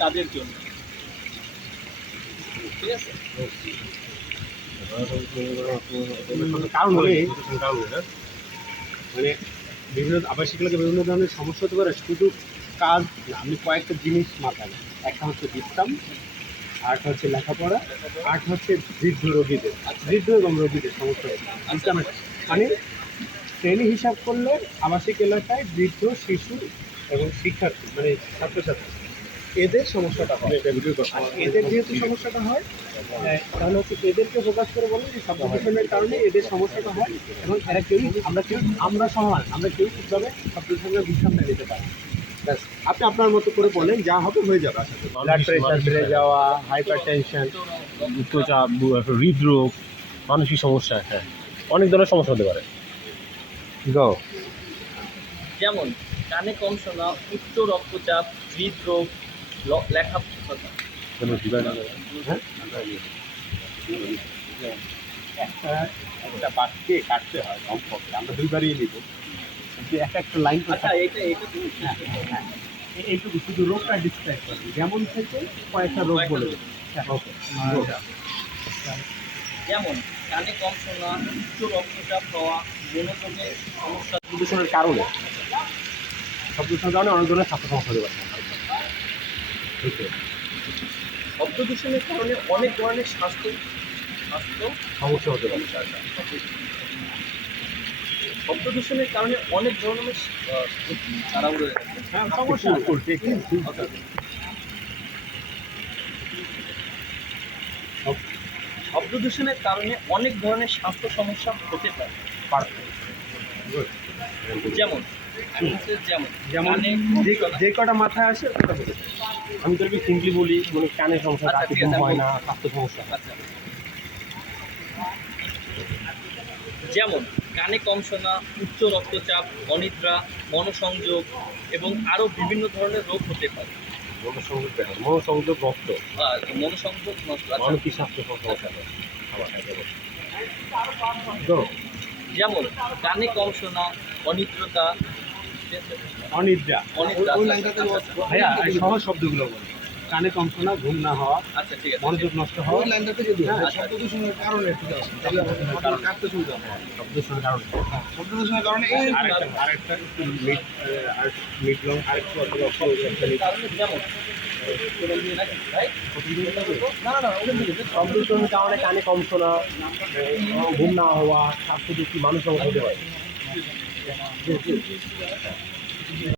কাজের জন্য। ঠিক আছে? হলে কারণ মানে বিভিন্ন আবাসিক এলাকায় বিভিন্ন ধরনের সমস্যা হতে পারে, শুধু কাজ আমি কয়েকটা জিনিস মাথায়। একটা হচ্ছে বিশ্রাম, আরেকটা হচ্ছে লেখাপড়া, আরেকটা হচ্ছে বৃদ্ধ রোগীদের, বৃদ্ধ এবং রোগীদের সমস্যা হচ্ছে মানে শ্রেণি হিসাব করলে আবাসিক এলাকায় বৃদ্ধ, শিশু এবং শিক্ষার্থী মানে ছাত্রছাত্রী এদের সমস্যাটা হয়। এদের যেহেতু সমস্যাটা হয় আহ, তাহলে হচ্ছে এদেরকে ফোকাস করে বলেন যে দূষণের কারণে এদের সমস্যাটা হয় এবং এরা কেউই আমরা কেউ আমরা সমান আমরা কেউ ঠিকভাবে দূষণের বিশ্রাম না দিতে পারি ব্যাস আপনি আপনার মতো করে বলেন যা হবে হয়ে যাবে আশা করি। ব্লাড প্রেশার বেড়ে যাওয়া হাইপার টেনশন উচ্চচাপ হৃদরোগ মানসিক সমস্যা হ্যাঁ অনেক ধরনের সমস্যা হতে পারে। গো যেমন কানে কম শোনা উচ্চ রক্তচাপ হৃদরোগ লেখা একটা একটা কাটতে হয় আমরা দুইবারই নিব। যে এক একটা লাইন আচ্ছা এটা এটা হ্যাঁ, এইটুকু শুধু রোগটা ডিসক্রাইব করবে যেমন থেকে কয়েকটা রোগ বলে ওকে যেমন কানে কম শোনা উচ্চ রক্তচাপ হওয়া মনোযোগের সমস্যা প্রদূষণের কারণে। শব্দ দূষণের কারণে অনেক ধরনের স্বাস্থ্য সমস্যা হতে পারে। আছে? শব্দ দূষণের কারণে অনেক ধরনের স্বাস্থ্য স্বাস্থ্য সমস্যা হতে পারে। শব্দ দূষণের কারণে অনেক ধরনের আহ, তাড়াহুড়ো হয়ে হ্যাঁ সমস্যা শব্দ দূষণের কারণে অনেক ধরনের স্বাস্থ্য সমস্যা হতে পারে। যেমন যেমন যেমন যে কটা মাথায় আসে। আমি তোকে সিম্পলি বলি মানে কানের সমস্যা আচ্ছা, রাতে ঘুম হয় না স্বাস্থ্য সমস্যা। আচ্ছা। যেমন কানে কম শোনা উচ্চ রক্তচাপ অনিদ্রা মনোসংযোগ এবং আরও বিভিন্ন ধরনের রোগ হতে পারে। মনোসংযোগ মনোসংযোগ রক্ত। আর মনোসংযোগ আচ্ছা, মানসিক স্বাস্থ্য সমস্যা। হ্যাঁ, যেমন কানে কম শোনা অনিদ্রতা? অনিদ্রা। আচ্ছা, আচ্ছা, আচ্ছা, ভাইয়া এই সহজ শব্দগুলো বলি। কানে কম শোনা ঘুম না হওয়া আচ্ছা ঠিক আছে মনোযোগ নষ্ট হওয়া। ওই লাইনটাতে যদি হ্যাঁ, শব্দ দূষণের কারণে ঠিক আছে তাহলে আমাদের কাটতে সুবিধা হবে। শব্দ দূষণের কারণে। শব্দ দূষণের কারণে এই আরেকটা আরেকটা মিড আর মিড লং আরেকটু অথবা একটু একটা নিতে কারণে যেমন রাইট না না না ওখান থেকে শব্দ দূষণের কারণে কানে কম শোনা ঘুম না হওয়া স্বাস্থ্য ঝুঁকি মানুষ হতে পারে। 对对对。